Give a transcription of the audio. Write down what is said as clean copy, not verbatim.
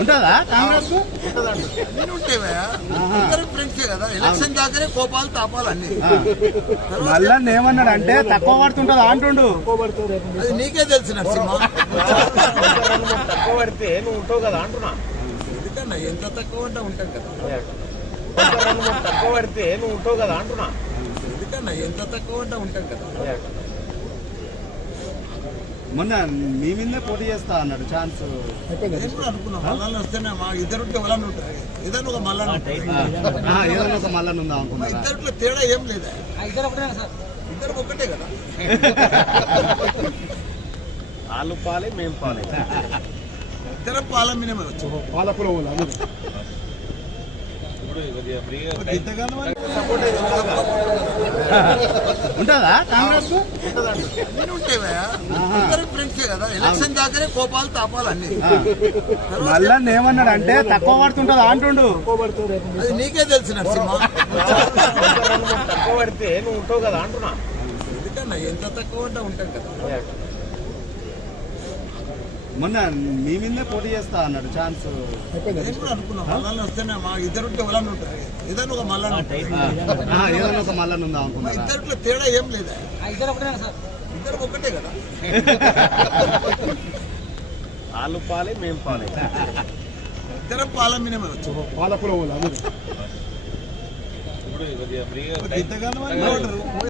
ఉంటుందా కాంగ్రెస్ ఫ్రెండ్సే కదా ఎలక్షన్ దాకానే కోపాలు తాపాలు అన్ని మళ్ళా ఏమన్నాడు అంటే తక్కువ పడుతుంటదా అంటుండు. అది నీకే తెలిసిన సినిమా తక్కువ పడితే నువ్వు ఉంటావు కదా అంటున్నా. ఎందుకన్నా ఎంత తక్కువ అంటే ఉంటాం కదా. తక్కువ పడితే నువ్వు ఉంటావు కదా అంటున్నా. ఎందుకన్నా ఎంత తక్కువ అంటే ఉంటాం కదా. మొన్న మీ మీదే పోటీ చేస్తా అన్నాడు ఛాన్స్. నేను కూడా అనుకున్నా మళ్ళీ వస్తేనే మా ఇద్దరుంటే ఎవరన్నా ఉంటారు. ఏదైనా ఒక మళ్ళా ఏదైనా ఒక మళ్ళా ఉందా అనుకున్నా. ఇద్దరిలో తేడా ఏం లేదా, ఇద్దరు ఒకటే కదా. వాళ్ళు పాలే మేము పాలే, ఇద్దరు పాల మినిమే వచ్చు. పాలకుల ఉంటుందా కాంగ్రెస్ ఇద్దరు ఫ్రెండ్సే కదా ఎలక్షన్ దాకానే కోపాలు తాపాలు అన్ని మళ్ళా ఏమన్నాడు అంటే తక్కువ పడుతుంటదా అంటుండు. అది నీకే తెలిసిన సినిమా తక్కువ పడితే నువ్వు ఉంటావు కదా అంటున్నా. ఎందుకన్నా ఎంత తక్కువ అంటే ఉంటాం కదా. మొన్న మీ మీదే పోటీ చేస్తా అన్నాడు ఛాన్స్. నేను కూడా అనుకున్నా మళ్ళీ వస్తేనే మా ఇద్దరుంటే ఎవరన్నా ఉంటారు. ఏదైనా ఒక మళ్ళా ఏదైనా ఒక మళ్ళా ఉందా అనుకున్నా. ఇద్దరిలో తేడా ఏం లేదా, ఇద్దరు ఒకటే కదా. వాళ్ళు పాలే మేము పాలే, ఇద్దరు పాల మినిమే వచ్చు. పాలకుల